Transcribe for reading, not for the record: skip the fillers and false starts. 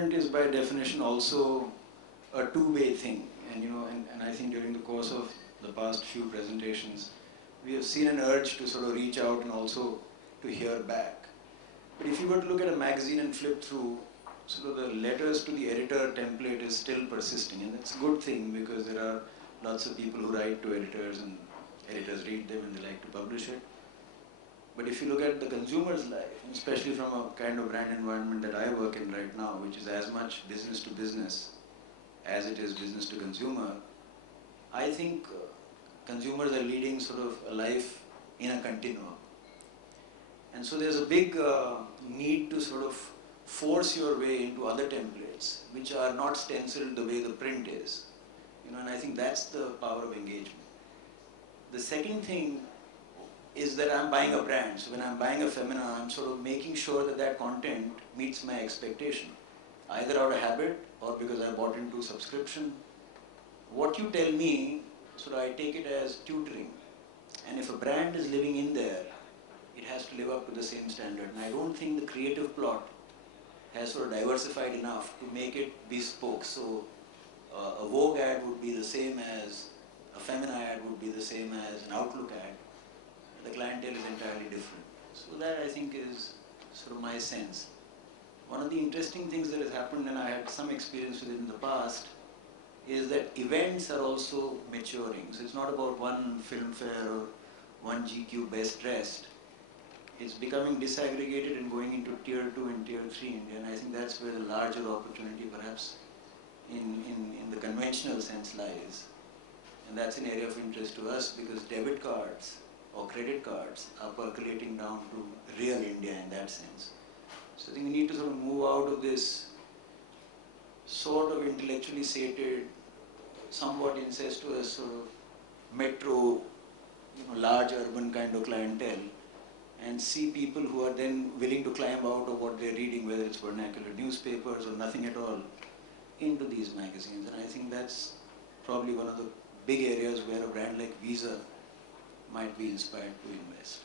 engagement is by definition also a two-way thing. And, and I think during the course of the past few presentations, we have seen an urge to sort of reach out and also to hear back. But if you were to look at a magazine and flip through, sort of the letters to the editor template is still persisting. And that's a good thing because there are lots of people who write to editors and editors read them and they like to publish it. But if you look at the consumer's life, especially from a kind of brand environment that I work in right now, which is as much business to business as it is business to consumer, I think consumers are leading sort of a life in a continuum. And so there's a big need to sort of force your way into other templates, which are not stenciled the way the print is. And I think that's the power of engagement. The second thing is that I'm buying a brand. So when I'm buying a Femina, I'm sort of making sure that that content meets my expectation, either out of habit or because I bought into subscription. What you tell me, so I take it as tutoring. And if a brand is living in there, it has to live up to the same standard. And I don't think the creative plot has sort of diversified enough to make it bespoke. So a Vogue ad would be the same as a Femina ad would be the same as an Outlook ad. The clientele is entirely different. So that I think is sort of my sense. One of the interesting things that has happened, and I had some experience with it in the past, is that events are also maturing. So it's not about one Filmfare or one GQ Best Dressed. It's becoming disaggregated and going into tier 2 and tier 3 India. And I think that's where the larger opportunity perhaps in the conventional sense lies. And that's an area of interest to us because debit cards or credit cards are percolating down to real India in that sense. So I think we need to sort of move out of this sort of intellectually sated, somewhat incestuous sort of metro, large urban kind of clientele and see people who are then willing to climb out of what they're reading, whether it's vernacular newspapers or nothing at all, into these magazines. And I think that's probably one of the big areas where a brand like Visa might be inspired to invest.